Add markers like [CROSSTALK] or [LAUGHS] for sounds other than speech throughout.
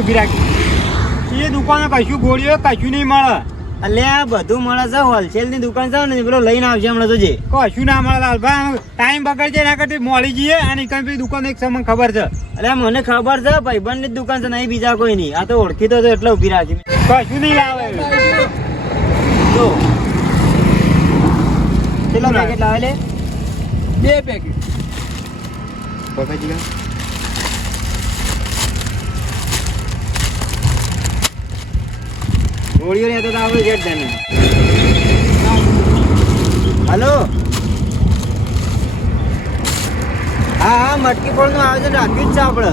ઊભી રાખી. એ દુકાને કશું ગોળીઓ કશું નહીં મળે. એટલે આ બધું મળે છે હોલસેલની દુકાન છે ને પેલો લઈને આવશે હમણાં તો જે. કશું ના મળે લાલભા ટાઈમ બગડશે એના કરતી મોડી જઈએ અને કઈ પેલી દુકાન એક સમય ખબર છે. એટલે મને ખબર છે ભાઈબંધની જ દુકાન છે નહીં બીજા કોઈ નહીં આ તો ઓળખીતો તો એટલે ઊભી રાખી. કશું નહીં લાવે. જો. પેલો પેકેટ લાવે લે બે પેકેટ ગોળીઓ ને તો આપણે છે જ હલો? હા હા, મટકી ફોડનું આયોજન રાખ્યું જ છે આપણે.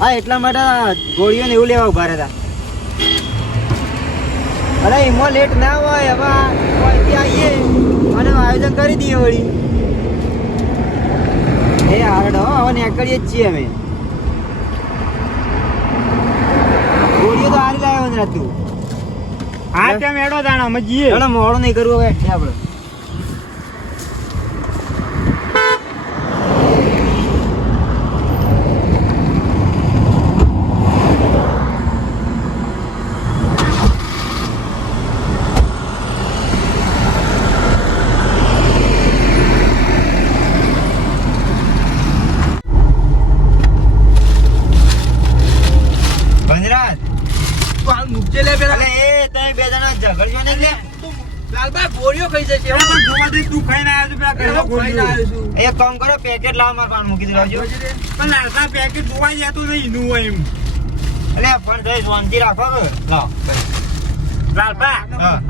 હા, એટલા માટે ગોળીઓ ને એવું લેવા ઊભા રહેતા. અરે, એમાં લેટ ના હોય, હવે અહીંથી આવીએ અને આયોજન કરી દઈએ વળી. એ હારડ હવે નીકળીએ જ છીએ અમે. ગોળીઓ તો હારી લાવ્યો ને તું હા તેમ એડો દાણા? મજીએ મોડું નહીં કરવો હવે આપણે બંજરાજ હાલ મૂકજે લે પેલા અલે એ તમે બે જણા ઝઘડજો ને લે લાલબા ગોળીઓ ખાઈ જશે. પેલા પણ જોવાથી તું ખાઈને આવ્યો છો પેલા ગોળીઓ. આવ્યો છું. એક કામ કરો પેકેટ લાવો મારા પાન મૂકી દેજો. પણ લાલભા પેકેટ જોવા જતું નહીં ઈનું હોય એમ. એટલે પણ જય શાંતિ રાખો કે લાવો. લાલભા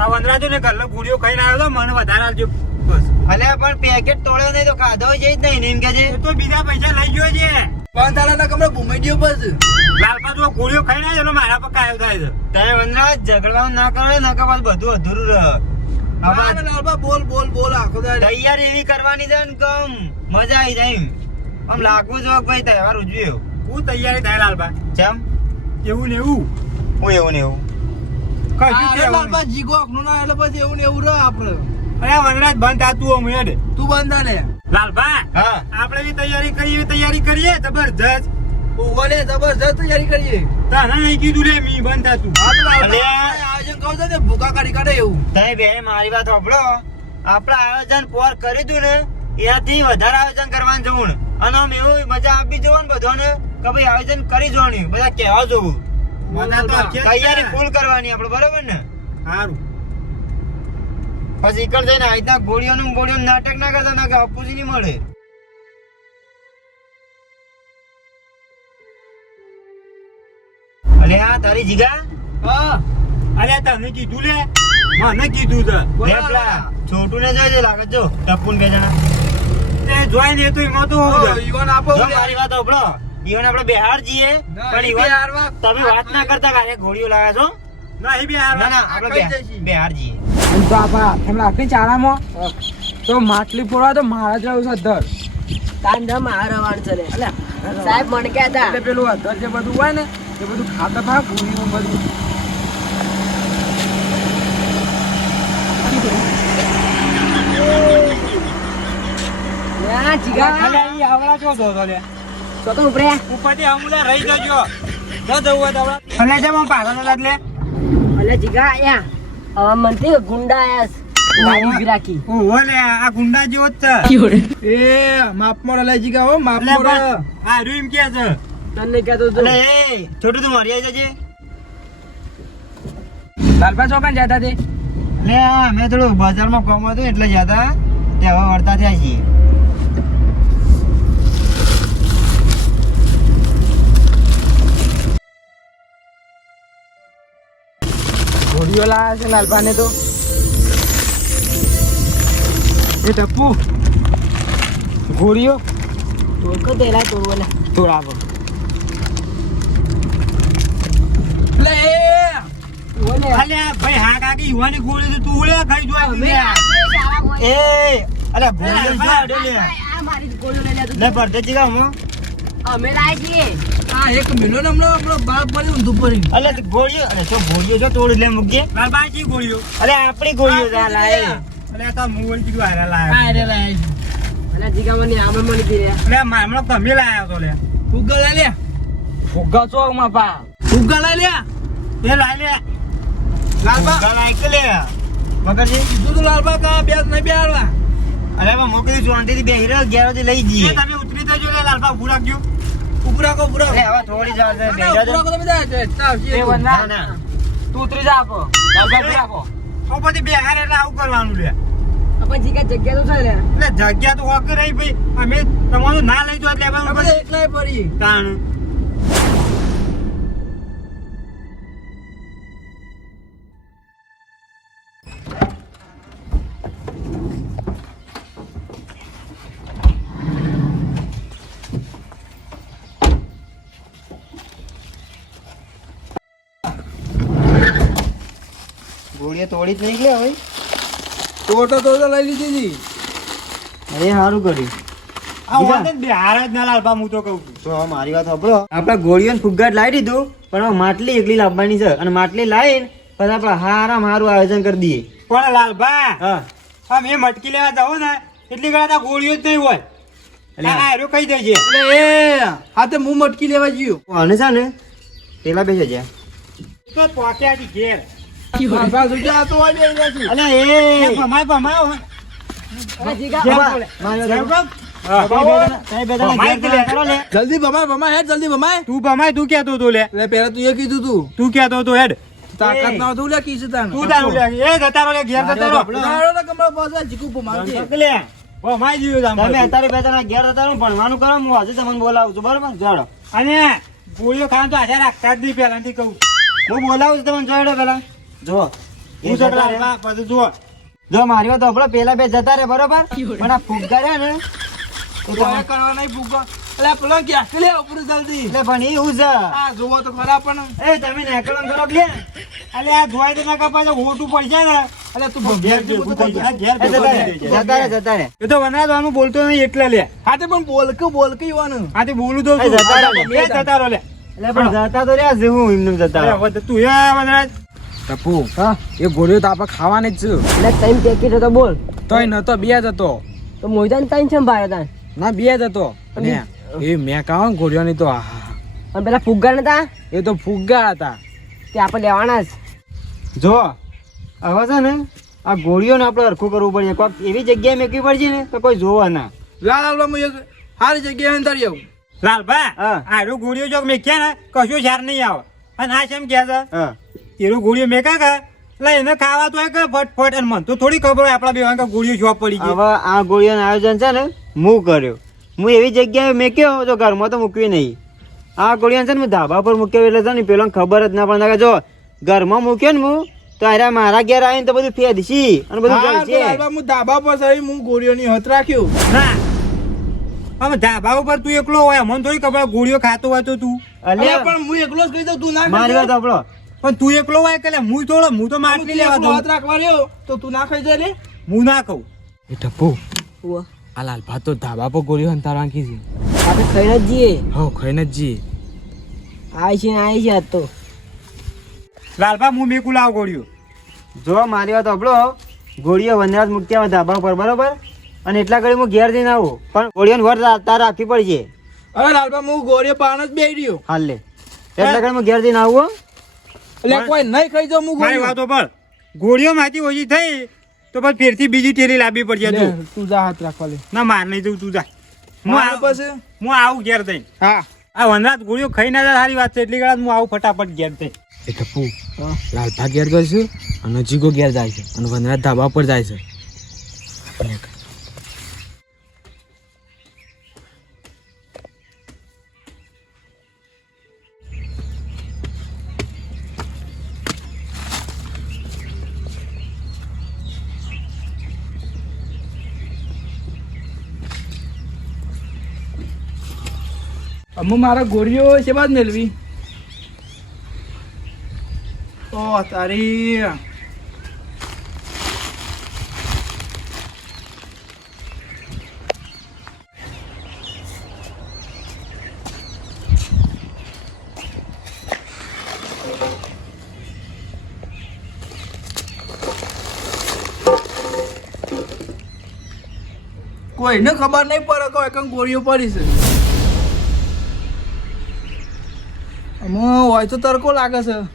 આ વનરાજો ને ઘરનો ગોળીઓ ખાઈને આવ્યો તો મને વધારે આપજો બસ. અલે પણ પેકેટ તોડ્યો નહીં તો ખાધો જ જ નહીં એમ કે છે. તો બીજા પૈસા લઈ ગયો છે. પાંચ દાડાના કમરે ભૂમાઈ દ્યો બસ લાલપા જો ગોળીઓ ખાઈ ના મારા પર કાયો થાય છે. તમે વંદરા ઝઘડવાનું ના કરો ને કે બધું અધૂરું રહે. ના, ના, લાલબા બોલ બોલ બોલ આખો તૈયારી એવી કરવાની છે ને કમ. મજા આવી જાય એમ. આમ લાગવું જો ભાઈ તહેવાર ઉજવ્યો હું તૈયારી થાય લાલભા ચમ? એવું ને એવું? હું એવું ને એવું? કશું આ છે એવું લાલબા જીગો આંખનું ના એટલે પછી એવું ને એવું રહે આપણે અરે વનરાજ બંધ થતું અમે હેડ. તું બંધ લે લાલભા હા. આપણે બી તૈયારી કરીએ એવી તૈયારી કરીએ જબરજસ્ત. ઓવલે જબરજસ્ત તૈયારી કરીએ. તને નહીં કીધું લે મી બંધ હા તો કહું છું ને ભૂકા કાઢી કાઢે એવું. તઈ બે મારી વાત સાંભળો. આપણે આયોજન પોર કરી દઉં ને એનાથી વધારે આયોજન કરવાનું જવું અને આમ એવું મજા આપી જવું ને બધાને કે ભાઈ આયોજન કરી જવાનું બધા કહેવા જવું. તૈયારી ફૂલ કરવાની આપણે બરોબર ને? સારું પછી ઈકડ જઈને આજના ગોળીઓનું ગોળીઓનું નાટક ના કરતા ના કે અપુજી નહીં મળે. અલે આ તારી જીગા? હા. અરે તમે કીધું લે. મને કીધું છે લે પેલા છોટું ને જોજે લાગે જો ટપુન બે જણા. તે જોઈ ને તો એમાં તો હોવું ઓ, છે. ઈવન આપો મારી વાત સાંભળો. ઈવન આપણે બિહાર જઈએ પણ ઈવન તમે વાત ના કરતા કાલે ઘોડીઓ લાવ્યા છો ના એ બી ના ના આપણે બિહાર- જઈશી? બિહાર જઈએ. બાપા એમ રાખી ચારામાં તો માટલી તો મારા જ રહ્યું છે દર તાંડા મારવાણ છે લે. સાહેબ મને કહેતા. પેલું અધર જે બધું હોય ને એ બધું ખાતા બધું. જીગા. ઈ આવડા જો લે. તો તો ઉપરે ઉપરથી અમુલા રહી જજો. ન જવું હોય તો આવડા. અલ્યા, જેમ આમ પાછળ નતા એટલે. અલે જીગા આયા હવે મનથી ગુંડા આયા ઊભી રાખી. ઓહો આ ગુંડા જેવો જ છે. એ માપ મોડ લઈ જીગા હો માપ મોડ આ રહ્યું એમ કે છે. તને કહેતો તો. અલે એ છોટું તું મારી આવી જજે. લાલપા ચોકન જતા તે લે આ મેં થોડું બજારમાં કામ હતું એટલે જતા ત્યાં હવે વળતા થયા છીએ. ઘોડીઓ લાયા છે લાલપાને તો એ ટપ્પુ ઘોડીઓ તોડકો પેલા તોડવો ને તોડાવો ભાઈ હા કાકી યુવાની ગોળી તો તું ઉડે ખાઈ જો એ અરે ભોળિયો જો લે લે. પડતે જીગા હું. અમે લાઈ છીએ. આ એક મિલો નમલો આપણો બાપ પડી ઊંધું પડી અલે ગોળીઓ અરે તો ગોળીઓ જો તોડ લે મૂકજે બાબાજી ગોળીઓ? અરે આપણી ગોળીઓ જા લાય. અલ્યા, તો મોલ જી વારા લાય. અરે લાય અને જીગા મને આમે મળી દે અરે અલ્યા, હમણાં તમે લાયા તો લે. ઉગલ લે. ફુગ્ગા છો માપા ફુગ્ગા લઈ લ્યા એ લાય લે. લાલબા. ફુગ્ગા લાય કે લે? મગરજી? કીધું તું લાલબા કા બે ન બેહાડવા. અરે મોકલી શાંતિથી બેહી રહ્યો ઘેરથી લઈ જઈએ. તમે ઉતરી તો લે લાલબા ભૂરા રાખજો. ઉભું રાખો ઉભું રાખો. હવે થોડી જ વાર છે, ના, બેહી ના, રહેજો. ઉભું રાખો તમે જાય, જાય, ચાલશે. એ ના, ના. તું ઉતરી જા આપો. લાલબા ઊભી રાખો. તો પછી બે હાર એટલે આવું કરવાનું લે. પછી કે જગ્યા તો છે લે એટલે જગ્યા તો હોક રહી ભાઈ. અમે તમારું ના લઈ જો એટલે અમે એકલાય પડી. તાણ. ગોળીઓ તોડી જ નીકળ્યા હવે ટોટો તો લઈ લીધી હતી અરે સારું કર્યું. આ વાંધો હાર જ ના લાલબા હું તો કહું છું. તો મારી વાત સાંભળો. આપણે ગોળીઓ ફુગ્ગાટ લાવી દીધું પણ માટલી એકલી લાવવાની છે. અને માટલી લાવીને પછી આપણે હારામાં હારું આયોજન કરી દઈએ. પણ લાલભા? હા. મેં મટકી લેવા જાવ ને એટલી ઘણા ગોળીઓ જ નહીં હોય. એટલે કહી દેજે. એ હા તો હું મટકી લેવા ગયો. અને છે ને? પેલા બેસે છે તો પોક્યા ઘેર. તો. જલ્દી ભમાય ભમાય હેડ જલ્દી ભમાય. તું ભમાય તું કેતો તો લે. પેલા તું એ કીધું તું. તું કેતો તું હેડ. તાકાત. ના હતું લે કીધું તાને. તું તારું લે. એ જતા રહો લે ઘેર જતા રહો. મારે ના, પાસે ચીકુ લે. ભમાઈ ગયું છે તમે. અત્યારે બે જણા ઘેર ને ભણવાનું કરો હું આજે તમને બોલાવું છું. બરોબર? જોડો. અને ગોળીઓ ખાવાનું તો આજે રાખતા જ નહીં પહેલાથી કહું હું બોલાવું છું તમને જોડો પેલા જો હું તો બધું જુઓ. જો સાંભળો પેલા બે જતા રે બરોબર? [LAUGHS] પણ આ ફૂગા રહ્યા ને કરવા નહીં ભૂખો. એટલે પેલો ક્યાંથી લે ઉપડું જલ્દી. એટલે પણ એ હું છે? આ જોવો તો ખરા પણ. એ તમે નેકલમ કરો કે લે. અલે આ ધોવાઈ તો ના કપાય તો હોટું પડશે ને. એટલે તું ઘેર જતા રે જતા રે એ તો બોલતો નહીં એટલે લે. હા તે પણ બોલ કે બોલ કે તે બોલું તો જતા રહો લે. જતા રહો લે. એટલે પણ જતા તો રહ્યા છે એમને જતા. તું એ વનરાજ. ટપુ એ ગોળીઓ તો આપણે ખાવાની જ છે. એટલે ટાઈમ પેકેટ હતો બોલ. તોય નતો બે જ હતો તો મોઈદાન ત્રણ છે ભાઈ હતા? ના બે જ હતો અને એ મેં કહો ને ગોળીઓની તો. અને પેલા ફુગ્ગા નતા? એ તો ફુગ્ગા હતા. તે આપણે લેવાના જ. જો હવે છે ને આ ગોળીઓને આપણે હરખું કરવું પડશે કોઈક એવી જગ્યાએ મેકવી પડશે ને તો કોઈ જોવા ના. લાલ હું એક સારી જગ્યાએ અંતરી આવું. લાલભા હા. આરો ગોળીઓ જો મેક્યા ને કશું શાર નહીં આવે. અને આ કેમ કહે છે હા. એરું ગોળીઓ મેકા કે એટલે એને ખાવા તો કે ફટફટ અને મન તો થોડી ખબર હોય આપણા બેવાને કે ગોળીઓ જોવા પડી ગઈ. હવે આ ગોળીઓનું આયોજન છે ને હું કર્યો. હું એવી જગ્યાએ મેક્યો તો ઘરમાં તો મૂકવી નહીં. આ ગોળીઓ છે ને હું ધાબા પર મૂક્યો એટલે છે ને પેલો ખબર જ ના પડે. કે જો ઘરમાં મૂક્યો ને હું તો અરે મારા ઘેર આવીને તો બધું ફેદશી અને બધું હા, ધાબા પર સહી હું ગોળીઓની હથ રાખ્યું. ના હવે ધાબા ઉપર તું એકલો હોય મને થોડી ખબર ગોળીઓ ખાતો હોય તો તું. અલ્યા, પણ હું એકલો જ કહી દઉં તું ના મારી વાત સાંભળો. પણ તું એકલો હોય કે હું થોડો હું તો માટલી લેવા દઉં. હાથ રાખવા રહ્યો તો તું ના ખાઈ જાય લે હું ના કહું એ ટપુ આ લાલ ભાત તો ધાબા પર ગોળીઓ અંતારવા કીધી આપણે ખાઈને જ જઈએ. હા ખાઈને જ જઈએ. આવી છે આય આવી છે તો. લાલભા હું મેકુ લાવ ગોળીઓ. જો મારી વાત સાંભળો ગોળીઓ વનરાજ મૂક્યા ધાબા પર બરોબર? અને એટલા ઘડી હું ઘેર જઈને આવું. પણ ગોળીઓને વર તાર રાખવી પડશે. અરે લાલભા હું ગોળીઓ પાન જ બેહી રહ્યો. હાલ લે. એટલા ઘડી હું ઘેર જઈને આવું હો. એટલે કોઈ નહીં ખાઈ જાઉં હું મારી વાતો પર. ગોળીઓ માંથી ઓછી થઈ તો પછી ફેરથી બીજી ટેરી લાવવી પડશે તું. તું જા હાથ રાખવા લે. ના માર નહીં જવું તું જા. હું આવું પછી? હું આવું ઘેર થઈ હા. આ વનરાજ ગોળીઓ ખાઈ ના સારી વાત છે. એટલી કદાચ હું આવું ફટાફટ ઘેર થઈ એ ટપુ લાલભા ઘેર ગયો છે અને જીગો ઘેર જાય છે અને વનરાજ ધાબા પર જાય છે. અમુ મારા ગોળીઓ છે બાદ મેળવી. ઓ, તારી. કોઈને ખબર નહીં પડે કોઈ કંઈ ગોળીઓ પડી છે. હું હોય તો તડકો લાગે છે.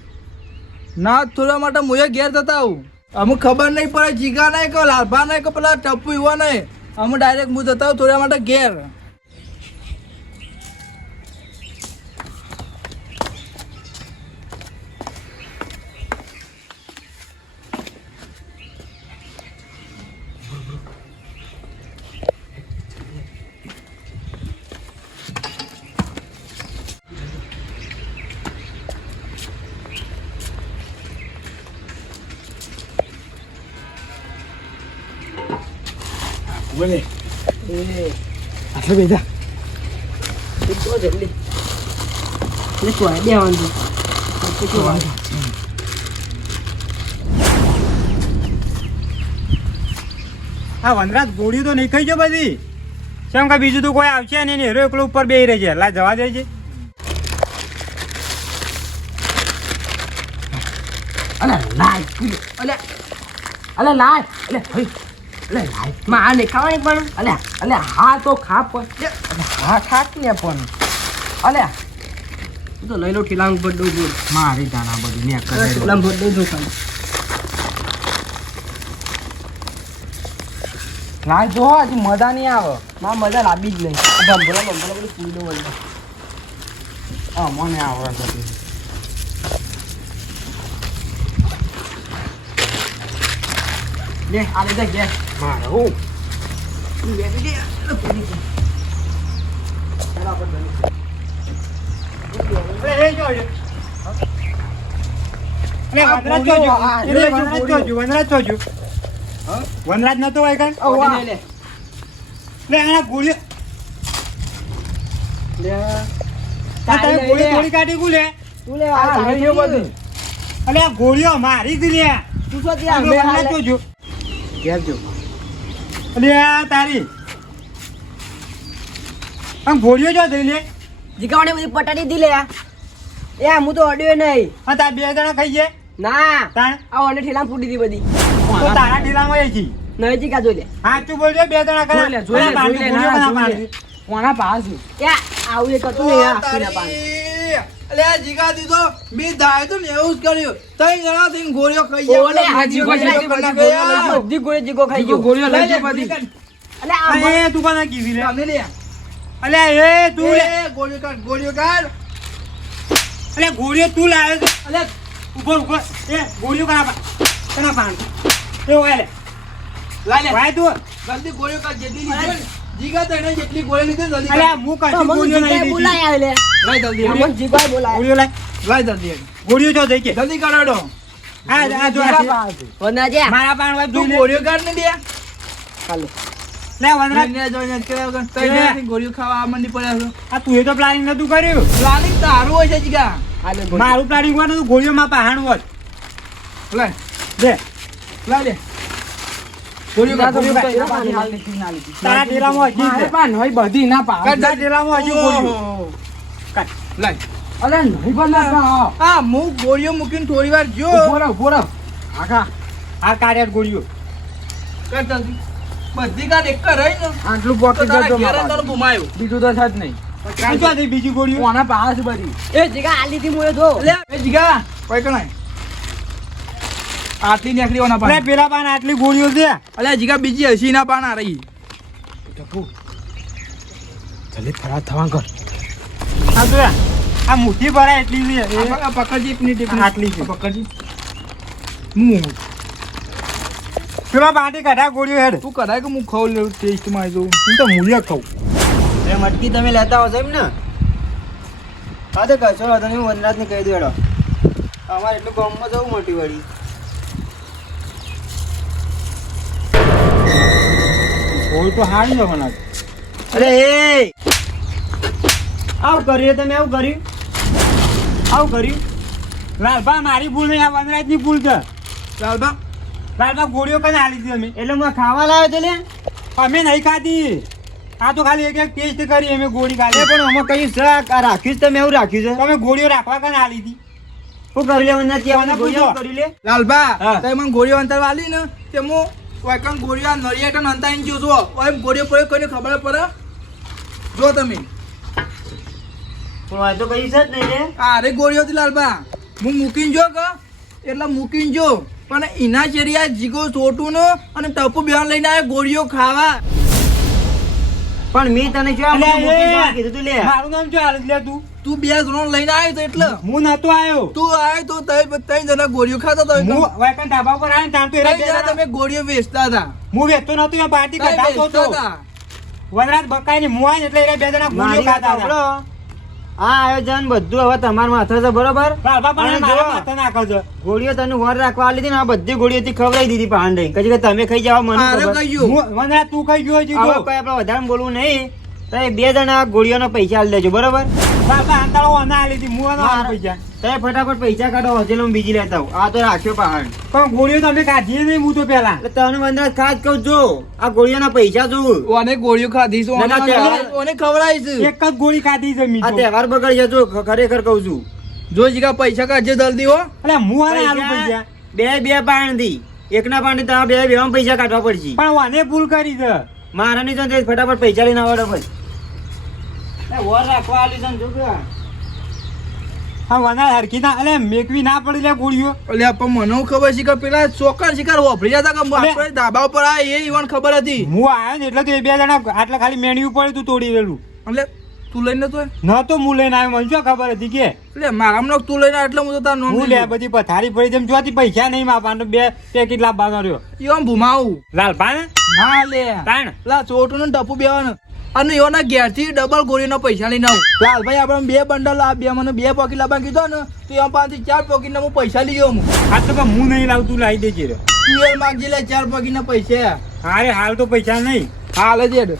ના, થોડા માટે મુએ ઘેર જતા આવું. અમુક ખબર નહીં પડે, જીગા નહીં કે લાભા નહીં કે, પેલા ટપ્પુ એવા નહીં. અમે ડાયરેક્ટ હું જતા આવું, થોડા માટે ઘેર. બોલે આટલે બેઠા તો જલ્દી એટલે? ચોય બેવાનું છે પછી વાંધો. આ વનરાજ ગોળીઓ તો નહીં ખાઈ છે બધી. કેમ કે બીજું તો કોઈ આવશે નહીં હેરો એકલો ઉપર બેહી રહે છે. લા જવા દે છે અલે લાય અલે અલે લાય. અલે હઈ માં ખાવાની પણ અલે અલે હા તો ખા પણ. હા ખાક ને પણ. અલે. તું લઈ લો ઠીલાંગ પર દઉં છું મારી દાણા બધું ને ઠીલાંગ પર દઉં છું લાય જો હજી મજા નહીં આવે. માં મજા લાવી જ નહીં. ભંભોલા ભંભોલા બધું પી દઉં વળી હા મને આવડે લે આ લઈ જા ઘેર. મારે હું? વનરાજ નતો હોય? લે લે લે, આના ગોળીઓ લે. આ તમે ગોળી થોડી કાઢી ગું લે. તું લે આ ગોળીઓ મારી જ લે. તું શું આ ત્યાં જો બે વનરાજ હાલે તો જો. ઘેર જો અલે આ તારી. આમ ભોળ્યો જો થઈ લે જીગાવાને બધી પટાડી દી લે એ હું તો અડ્યો નહીં. હા તાર બે જણા ખાઈ જાય ના. તાણ? આ ઓને ઠેલામાં ફૂટી દી બધી. તો તારા ઢીલામાં એ છી. નહીં જીગા જો લે. તું બોલજો બે જણા ખરા. લે, જોઈ લે, જોઈ લે, જોઈ. કોના પાસ? એ આવું એક હતું ને આ આખીના પાન અલે આ જીગા દીધો મી ધાય તો ને એવું જ કર્યું. તઈ જણા થઈને ગોળીઓ ખાઈ ગયા. ઓલે આ જીગો જીગો જીગો જીગો બધી ગોળી જીગો ખાઈ ગયો. ગોળીઓ લઈ લઈ બધી. અલે આ તું કોના કીધી લે. તમે લે. અલે એ તું લે. ગોળીઓ કાઢ ગોળીઓ કાઢ અલે ગોળીઓ તું લાવે છે. અલે. ઊભો ઊભો. એ ગોળીઓ પા કના પાન. એ ઓય લે. લે. વાય તું. જલ્દી ગોળીઓ કાઢ લીધી ને, જીગા તને જેટલી ગોળી લીધી ને, જલ્દી અલે હું તો ગોળીઓ નહીં બોલાય લે લાય જલ્દી મને જીગાએ બોલાય. ગોળીઓ લાય લાય જલ્દી ગોળીઓ જો જઈ કે. જલ્દી કાઢો આ આ જો વના જા મારા પાણ વાય તું તું ગોળીઓ કાઢ ને દે. હાલો. લે વનરાજ. ને જો ને કર્યા તઈ ગોળીઓ ખાવા આ મંડી પડ્યા આ તું એ તો પ્લાનિંગ નતું કર્યું. પ્લાનિંગ તારું હોય છે જીગા. મારું પ્લાનિંગ હોય તો ગોળીઓ માં પહાણ હોય લે. દે લાય લે. બધી ના હા ગોળીઓ મૂકીને થોડી વાર જો આ કાર્ય ગોળીઓ બધી કાઢ એક રહી ને આટલું ઘુમાયું બીજું તો થત નહીં બીજી ગોળીઓ પાસ બધી એ જીગા આ લીધી મોય જો એ જીગા કોઈ કણાય આટલી નીકળીઓના અરે પાન પેલા પાન આટલી ગોળીઓ છે. અલ્યા જીગા બીજી હસી ના પાન આ રહી જલ્દી ફરાર થવા કર. આ જો આ મુઠ્ઠી ભરાય એટલી છે. આ પકડજી એક મિનિટ આટલી છે. પકડજી. હું? પેલા બાટી કઢા ગોળીઓ હેડ. તું કઢાય કે હું ખાઉં લેવું ટેસ્ટમાં આવી હું તો મૂલ્ય ખાઉં. એ મટકી તમે લેતા હો એમ ને હા તો કશો વાંધો નહીં હું વનરાજને કહી દેડો હેડો. અમારે એટલું ગામમાં જવું મોટી વાળી. ગોળ તો હારી છે મને અરે એ! આવું કર્યું તમે આવું કર્યું? આવું કર્યું? લાલભા મારી ભૂલ નહીં આ વનરાજની ભૂલ છે. લાલભા? લાલભા ગોળીઓ પણ હાલી દીધી અમે? એટલે હું ખાવા લાવ્યો તો લે. અમે નહીં ખાધી. આ તો ખાલી એક એક ટેસ્ટ કરી અમે ગોળી ખાધી. પણ અમે કઈ શાક આ રાખ્યું તમે એવું રાખ્યું છે? તમે ગોળીઓ રાખવા કને આલી હતી શું કરી લે વનરાજ કે કોને ગોળીઓ? કરી લે? લાલભા તમે મને ગોળીઓ અંતર વાલી ને તે હું વાયકણ ગોળીઓ નળિયા કણ અંતાઈને જો જો ઓય ગોળીઓ પડે કોઈને ખબર પડે? જો તમે. પણ હોય તો કઈ છે જ નહીં રે. અરે ગોળીઓ હતી લાલબા. હું મૂકીને જો કે. એટલે મૂકીને જો. પણ એના ચેરિયા જીગો ચોટું નો અને ટપુ બેન લઈને આવે ગોળીઓ ખાવા. પણ મેં તને જો કીધું તું લે. મારું નામ હાલ લે તું. તું બે જણો લઈને આવ્યો તો એટલે? હું નતો આવ્યો. તું આવ્યો તો તઈ તઈ જણા ગોળીઓ ખાતા હતા હું એકદમ. ધાબા પર આવ્યો ત્યાં તો એરા તમે ગોળીઓ વેચતા હતા. હું વેચતો નતો એ પાર્ટી કરતા હતો. વનરાજ બકાઈ ને હું એટલે એરા બે જણા ગોળીઓ ખાતા હતા. આ આયોજન બધું હવે તમારા માથે છે બરોબર? ગોળીઓ તને વર રાખવા લીધી ને આ બધી ગોળીઓથી ખવડાવી દીધી પાંડે કજી કે તમે ખાઈ જાવ મને તું કઈ ગયો વધારે બોલવું નહીં. તો બે જણા ગોળીઓના પૈસા આલી દેજો બરોબર? તમે ફટાફટ પૈસા કાઢો હોજેલ હું બીજી લેતા આ તો રાખ્યો પહાડ. પણ ગોળીઓ તમે કાઢી નહીં હું તો પેલા તને વંદરાજ ખાસ કહું જો આ ગોળીઓના પૈસા જોવું ઓને ગોળીઓ ખાધી છું ના, ના, ઓને- ઓને ખવડાવી એક જ ગોળી ખાધી છે મી આ તહેવાર બગડી જજો ખરેખર કહું છું. જો જીગા પૈસા કાઢજે જલ્દી હો. એટલે હું આને આલુ પૈસા બે બે પાણી એકના પાણી તમારે બે બે પૈસા કાઢવા પડશે. પણ વાને ભૂલ કરી છે. મારા ની તો ફટાફટ પૈસા લઈને આવડો ભાઈ. એ રાખવા આલી છે જો હા વના હરખી ના અલે મેકવી ના પડી લે ગોળીઓ. એટલે પણ મને હું ખબર છે કે પેલા ચોકર શિકાર વાપરી જતા કે આપણે ધાબા ઉપર આ એ ઈવન ખબર હતી? હું આવ્યો ને એટલે તો એ બે જણા આટલા ખાલી મેળવ્યું પડ્યું તું તોડી રહેલું એટલે તું લઈને તો ન તો હું લઈને આવ્યો મને શું ખબર હતી કે? એટલે મારા તું લઈને એટલે હું તો તાર નોમ હું લે બધી પથારી પડી જેમ જોતી પૈસા નહીં માપવાનો બે પેકેટ લાવવાનો રહ્યો? ઈવન ભૂમાવું. લાલભાન ના લે. તાણ લા ચોટું ને ટપુ બેવાનું. અને એના ઘેરથી ડબલ ગોળીના પૈસા લઈને આવું. લાલભાઈ આપણે બે બંડલ આ બે મને બે પોકી લાવવા કીધો ને તો એમાં પાંચથી ચાર પોકીના હું પૈસા લઈ ગયો હું. તો હું નહીં લાવતું લાવી દેજે તું એ માગજી લે ચાર પોકીના પૈસા. અરે હાલ તો પૈસા નહીં. હાલ જ.